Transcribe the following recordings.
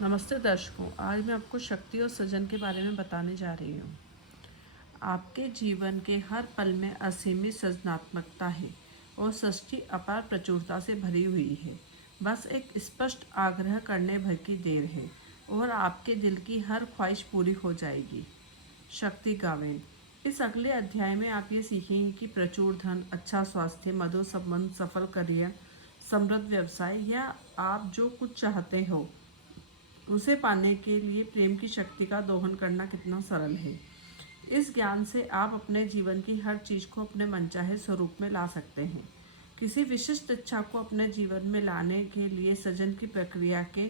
नमस्ते दर्शकों, आज मैं आपको शक्ति और सृजन के बारे में बताने जा रही हूँ। आपके जीवन के हर पल में असीमित सृजनात्मकता है और सृष्टि अपार प्रचुरता से भरी हुई है। बस एक स्पष्ट आग्रह करने भर की देर है और आपके दिल की हर ख्वाहिश पूरी हो जाएगी। शक्ति गावेन। इस अगले अध्याय में आप ये सीखेंगे कि प्रचुर धन, अच्छा स्वास्थ्य, मधुर संबंध, सफल करियर, समृद्ध व्यवसाय या आप जो कुछ चाहते हो उसे पाने के लिए प्रेम की शक्ति का दोहन करना कितना सरल है। इस ज्ञान से आप अपने जीवन की हर चीज़ को अपने मनचाहे स्वरूप में ला सकते हैं। किसी विशिष्ट इच्छा को अपने जीवन में लाने के लिए सृजन की प्रक्रिया के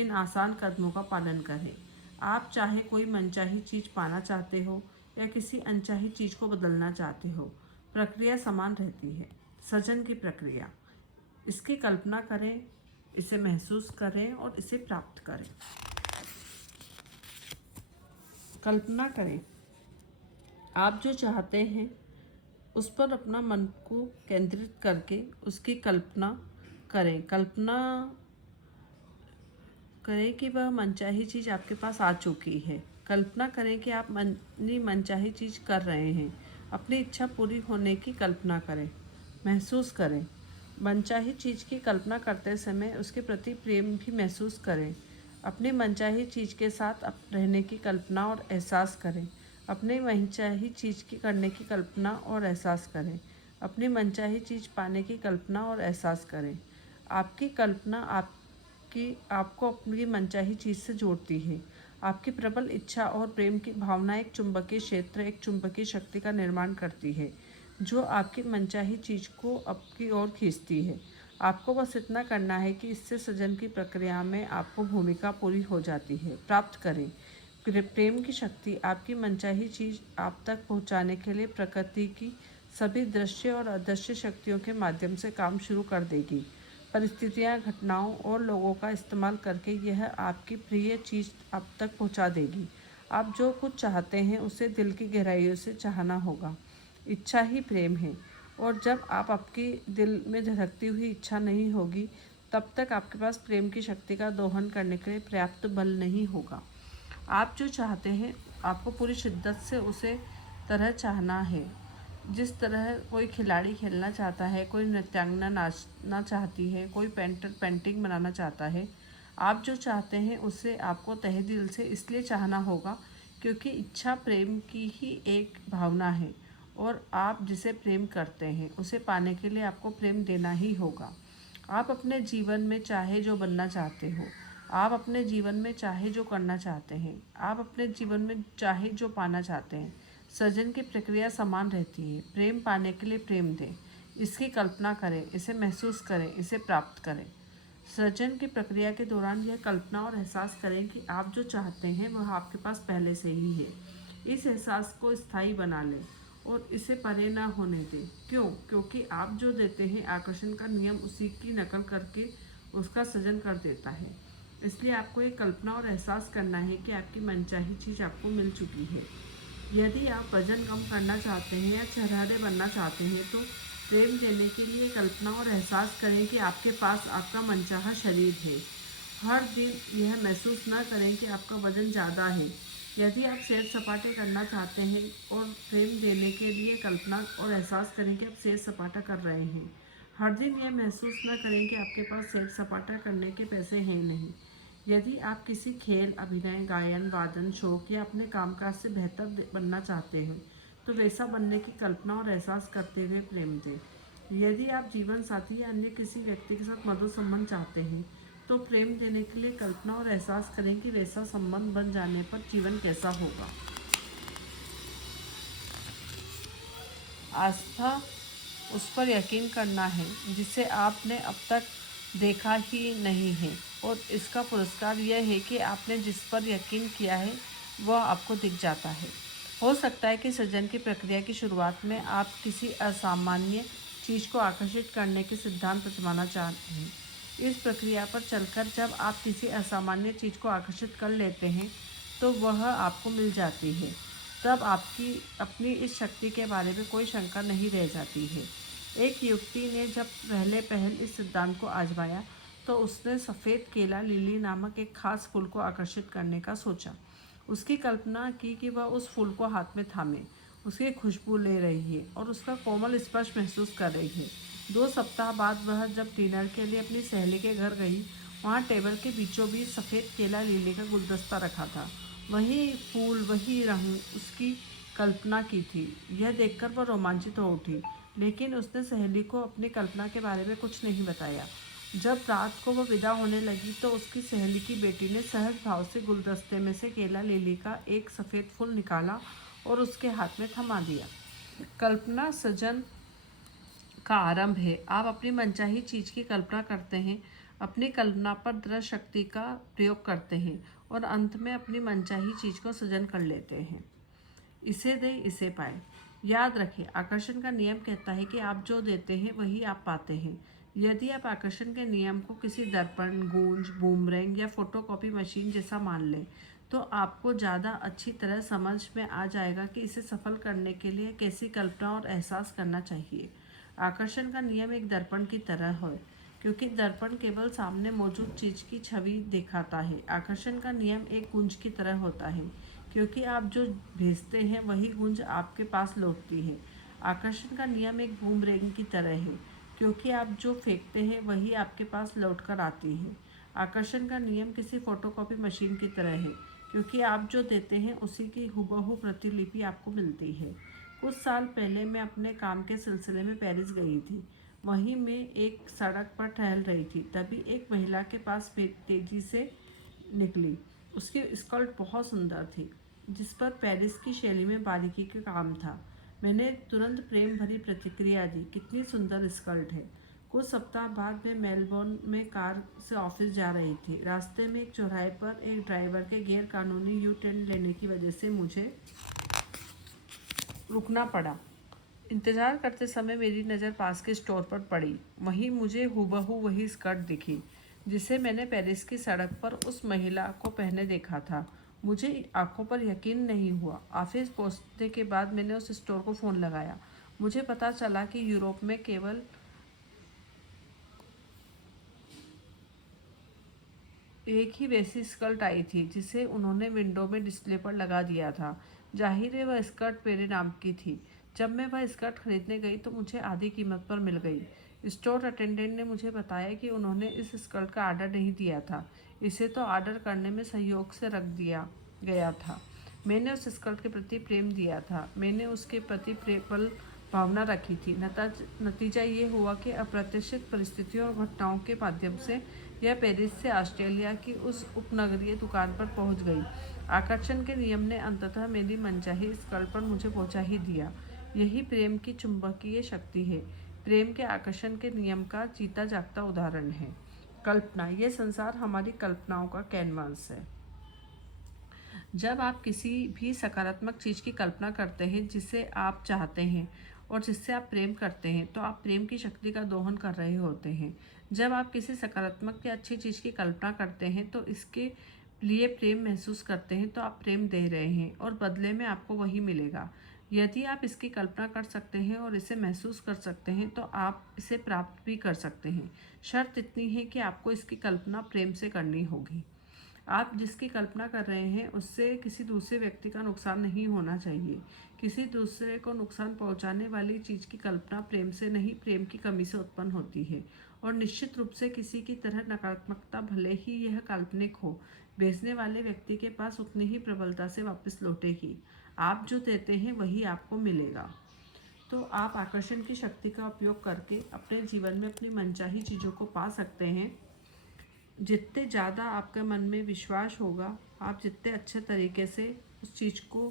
इन आसान कदमों का पालन करें। आप चाहे कोई मनचाही चीज़ पाना चाहते हो या किसी अनचाही चीज़ को बदलना चाहते हो, प्रक्रिया समान रहती है। सृजन की प्रक्रिया, इसकी कल्पना करें, इसे महसूस करें और इसे प्राप्त करें। कल्पना करें, आप जो चाहते हैं उस पर अपना मन को केंद्रित करके उसकी कल्पना करें। कल्पना करें कि वह मनचाही चीज़ आपके पास आ चुकी है। कल्पना करें कि आप अपनी मनचाही चीज़ कर रहे हैं। अपनी इच्छा पूरी होने की कल्पना करें। महसूस करें, मनचाही चीज़ की कल्पना करते समय उसके प्रति प्रेम भी महसूस करें। अपनी मनचाही चीज़ के साथ रहने की कल्पना और एहसास करें। अपनी मनचाही चीज़ की करने की कल्पना और एहसास करें। अपनी मनचाही चीज़ पाने की कल्पना और एहसास करें। आपकी कल्पना आपको अपनी मनचाही चीज़ से जोड़ती है। आपकी प्रबल इच्छा और प्रेम की भावना एक चुंबकीय क्षेत्र, एक चुंबकीय शक्ति का निर्माण करती है जो आपकी मनचाही चीज़ को आपकी ओर खींचती है। आपको बस इतना करना है कि इससे सृजन की प्रक्रिया में आपको भूमिका पूरी हो जाती है। प्राप्त करें, प्रेम की शक्ति आपकी मनचाही चीज़ आप तक पहुंचाने के लिए प्रकृति की सभी दृश्य और अदृश्य शक्तियों के माध्यम से काम शुरू कर देगी। परिस्थितियाँ, घटनाओं और लोगों का इस्तेमाल करके यह आपकी प्रिय चीज़ आप तक पहुंचा देगी। आप जो कुछ चाहते हैं उसे दिल की गहराइयों से चाहना होगा। इच्छा ही प्रेम है, और जब आप आपके दिल में धड़कती हुई इच्छा नहीं होगी तब तक आपके पास प्रेम की शक्ति का दोहन करने के लिए पर्याप्त बल नहीं होगा। आप जो चाहते हैं आपको पूरी शिद्दत से उसे तरह चाहना है जिस तरह कोई खिलाड़ी खेलना चाहता है, कोई नृत्यांगना नाचना चाहती है, कोई पेंटर पेंटिंग बनाना चाहता है। आप जो चाहते हैं उसे आपको तहे दिल से इसलिए चाहना होगा क्योंकि इच्छा प्रेम की ही एक भावना है और आप जिसे प्रेम करते हैं उसे पाने के लिए आपको प्रेम देना ही होगा। आप अपने जीवन में चाहे जो बनना चाहते हो, आप अपने जीवन में चाहे जो करना चाहते हैं, आप अपने जीवन में चाहे जो पाना चाहते हैं, सृजन की प्रक्रिया समान रहती है। प्रेम पाने के लिए प्रेम दें, इसकी कल्पना करें, इसे महसूस करें, इसे प्राप्त करें। सृजन की प्रक्रिया के दौरान यह कल्पना और एहसास करें कि आप जो चाहते हैं वह आपके पास पहले से ही है। इस एहसास को स्थायी बना लें और इसे परे न होने दें। क्यों? क्योंकि आप जो देते हैं आकर्षण का नियम उसी की नकल करके उसका सृजन कर देता है। इसलिए आपको एक कल्पना और एहसास करना है कि आपकी मनचाही चीज़ आपको मिल चुकी है। यदि आप वजन कम करना चाहते हैं या चरहरे बनना चाहते हैं तो प्रेम देने के लिए कल्पना और एहसास करें कि आपके पास आपका मनचाहा शरीर है। हर दिन यह महसूस न करें कि आपका वजन ज़्यादा है। यदि आप सैर सपाटे करना चाहते हैं और प्रेम देने के लिए कल्पना और एहसास करें कि आप सैर सपाटा कर रहे हैं। हर दिन यह महसूस न करें कि आपके पास सैर सपाटा करने के पैसे हैं नहीं। यदि आप किसी खेल, अभिनय, गायन, वादन, शौक या अपने कामकाज से बेहतर बनना चाहते हैं तो वैसा बनने की कल्पना और एहसास करते हुए प्रेम दें। यदि आप जीवन साथी या अन्य किसी व्यक्ति के साथ मधुर संबंध चाहते हैं तो प्रेम देने के लिए कल्पना और एहसास करें कि वैसा संबंध बन जाने पर जीवन कैसा होगा। आस्था उस पर यकीन करना है जिसे आपने अब तक देखा ही नहीं है, और इसका पुरस्कार यह है कि आपने जिस पर यकीन किया है वह आपको दिख जाता है। हो सकता है कि सृजन की प्रक्रिया की शुरुआत में आप किसी असामान्य चीज़ को आकर्षित करने के सिद्धांत आजमाना चाहते हैं। इस प्रक्रिया पर चलकर जब आप किसी असामान्य चीज़ को आकर्षित कर लेते हैं तो वह आपको मिल जाती है। तब आपकी अपनी इस शक्ति के बारे में कोई शंका नहीं रह जाती है। एक युवती ने जब पहले इस सिद्धांत को आजमाया तो उसने सफ़ेद केला लिली नामक एक खास फूल को आकर्षित करने का सोचा। उसकी कल्पना की कि वह उस फूल को हाथ में थामे, उसकी खुशबू ले रही है और उसका कोमल स्पर्श महसूस कर रही है। 2 सप्ताह बाद वह जब डिनर के लिए अपनी सहेली के घर गई, वहाँ टेबल के बीचों बीच सफ़ेद केला लिली का गुलदस्ता रखा था। वही फूल, वही रंग उसकी कल्पना की थी। यह देखकर वह रोमांचित हो उठी, लेकिन उसने सहेली को अपनी कल्पना के बारे में कुछ नहीं बताया। जब रात को वह विदा होने लगी तो उसकी सहेली की बेटी ने सहज भाव से गुलदस्ते में से केला लिली का एक सफ़ेद फूल निकाला और उसके हाथ में थमा दिया। कल्पना सृजन का आरंभ है। आप अपनी मनचाही चीज़ की कल्पना करते हैं, अपनी कल्पना पर दृढ़ शक्ति का प्रयोग करते हैं और अंत में अपनी मनचाही चीज़ को सृजन कर लेते हैं। इसे दे इसे पाए। याद रखें, आकर्षण का नियम कहता है कि आप जो देते हैं वही आप पाते हैं। यदि आप आकर्षण के नियम को किसी दर्पण, गूंज, बूमरैंग या फोटोकॉपी मशीन जैसा मान लें, तो आपको ज़्यादा अच्छी तरह समझ में आ जाएगा कि इसे सफल करने के लिए कैसी कल्पना और एहसास करना चाहिए। आकर्षण का नियम एक दर्पण की तरह है, क्योंकि दर्पण केवल सामने मौजूद चीज़ की छवि दिखाता है। आकर्षण का नियम एक गूंज की तरह होता है, क्योंकि आप जो भेजते हैं वही गूंज आपके पास लौटती है। आकर्षण का नियम एक बूमरैंग की तरह है, क्योंकि आप जो फेंकते हैं वही आपके पास लौटकर आती है। आकर्षण का नियम किसी फोटोकॉपी मशीन की तरह है, क्योंकि आप जो देते हैं उसी की हुबहू प्रतिलिपि आपको मिलती है। कुछ साल पहले मैं अपने काम के सिलसिले में पेरिस गई थी। वहीं मैं एक सड़क पर टहल रही थी, तभी एक महिला के पास तेजी से निकली। उसकी स्कर्ट बहुत सुंदर थी, जिस पर पेरिस की शैली में बारीकी का काम था। मैंने तुरंत प्रेम भरी प्रतिक्रिया दी, कितनी सुंदर स्कर्ट है। कुछ सप्ताह बाद मैं मेलबोर्न में कार से ऑफिस जा रही थी। रास्ते में एक चौराहे पर एक ड्राइवर के गैर कानूनी यू टर्न लेने की वजह से मुझे रुकना पड़ा। इंतज़ार करते समय मेरी नज़र पास के स्टोर पर पड़ी। वहीं मुझे हूबहू वही स्कर्ट दिखी जिसे मैंने पेरिस की सड़क पर उस महिला को पहने देखा था। मुझे आंखों पर यकीन नहीं हुआ। ऑफिस पहुंचने के बाद मैंने उस स्टोर को फ़ोन लगाया। मुझे पता चला कि यूरोप में केवल एक ही वैसी स्कर्ट आई थी जिसे उन्होंने विंडो में डिस्प्ले पर लगा दिया था। जाहिर है वह स्कर्ट मेरे नाम की थी। जब मैं वह स्कर्ट खरीदने गई तो मुझे आधी कीमत पर मिल गई। स्टोर अटेंडेंट ने मुझे बताया कि उन्होंने इस स्कर्ट का ऑर्डर नहीं दिया था, इसे तो ऑर्डर करने में सहयोग से रख दिया गया था। मैंने उस स्कर्ट के प्रति प्रेम दिया था, मैंने उसके प्रति प्रबल भावना रखी थी। नतीजा ये हुआ कि अप्रत्याशित परिस्थितियों और घटनाओं के माध्यम से यह पेरिस से ऑस्ट्रेलिया की उस उपनगरीय दुकान पर पहुंच गई। आकर्षण के नियम ने अंततः मेरी मनचाही स्कर्ट पर मुझे पहुंचा ही दिया। यही प्रेम की चुंबकीय शक्ति है, प्रेम के आकर्षण के नियम का जीता जागता उदाहरण है। कल्पना, यह संसार हमारी कल्पनाओं का कैनवास है। जब आप किसी भी सकारात्मक चीज़ की कल्पना करते हैं जिसे आप चाहते हैं और जिससे आप प्रेम करते हैं, तो आप प्रेम की शक्ति का दोहन कर रहे होते हैं। जब आप किसी सकारात्मक या अच्छी चीज़ की कल्पना करते हैं तो इसके लिए प्रेम महसूस करते हैं, तो आप प्रेम दे रहे हैं और बदले में आपको वही मिलेगा। यदि आप इसकी कल्पना कर सकते हैं और इसे महसूस कर सकते हैं तो आप इसे प्राप्त भी कर सकते हैं। शर्त इतनी है कि आपको इसकी कल्पना प्रेम से करनी होगी। आप जिसकी कल्पना कर रहे हैं उससे किसी दूसरे व्यक्ति का नुकसान नहीं होना चाहिए। किसी दूसरे को नुकसान पहुंचाने वाली चीज़ की कल्पना प्रेम से नहीं, प्रेम की कमी से उत्पन्न होती है। और निश्चित रूप से किसी की तरह नकारात्मकता, भले ही यह काल्पनिक हो, भेजने वाले व्यक्ति के पास उतनी ही प्रबलता से वापस लौटेगी। आप जो देते हैं वही आपको मिलेगा। तो आप आकर्षण की शक्ति का उपयोग करके अपने जीवन में अपनी मनचाही चीज़ों को पा सकते हैं। जितने ज़्यादा आपके मन में विश्वास होगा, आप जितने अच्छे तरीके से उस चीज़ को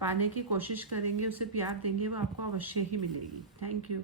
पाने की कोशिश करेंगे, उसे प्यार देंगे, वो आपको अवश्य ही मिलेगी। Thank you.